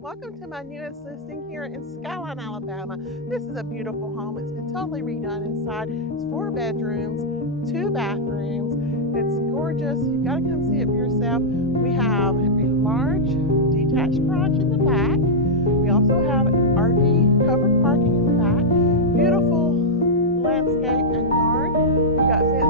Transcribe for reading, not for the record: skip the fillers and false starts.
Welcome to my newest listing here in Skyline, Alabama. This is a beautiful home. It's been totally redone inside. It's 4 bedrooms, 2 bathrooms. It's gorgeous. You've got to come see it for yourself. We have a large detached garage in the back. We also have RV covered parking in the back. Beautiful landscape and yard. We've got fenced